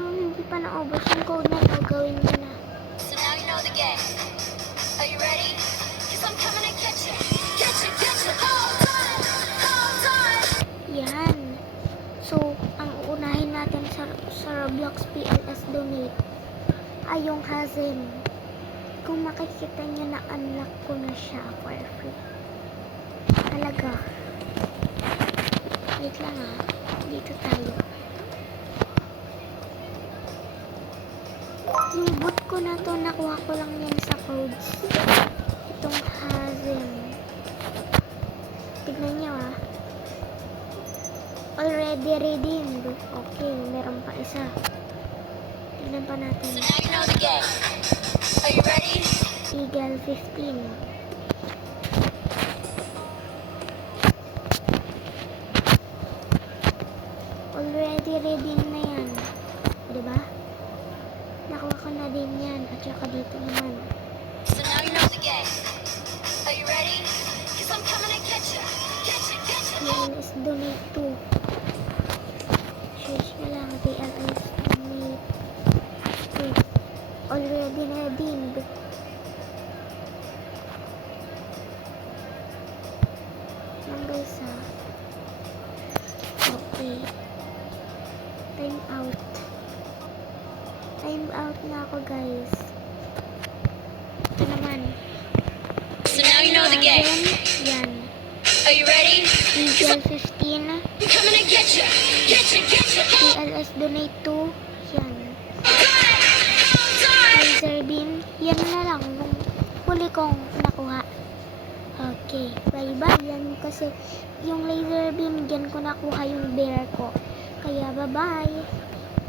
Habang hindi pa naubos yung code na to, gawin mo na. So now you know the game. Are you ready? Cause I'm coming to get you. Get you, get you. Hold on, hold on. Yan. So, ang uunahin natin sa Roblox PLS Donate ay yung Hazem. Kung makikita nyo na unlock ko na siya for free. Talaga. Wait lang ha. Dito tayo. Yung boot ko na to, nakuha ko lang yan sa codes. Itong Hazem. Tignan nyo ha. Already redeemed. Okay, meron pa isa. Tignan pa natin. So now you know the game. Are you ready? Eagle 15. Already redeemed na yan. Diba? Nakuha ko na din yan. At saka dito naman. So now you know the game. Are you ready? Cause I'm coming to get you. Get you, get you. PLS Donate 2. Search na lang. PLS Donate 2. Already redeemed. Yan guys ha. Okay. Time out. Time out na ako guys. Ito naman. So now you know the game. Yan. Are you ready? Eagle 15. I'm coming to get you. Get you, get you. PLS Donate 2. Yan. Hold on. Laser beam. Yan na lang. Nung huli kong nakuha. Okay. Bye-bye. Yan kasi yung laser beam, dyan ko nakuha yung bear ko. Kaya bye-bye.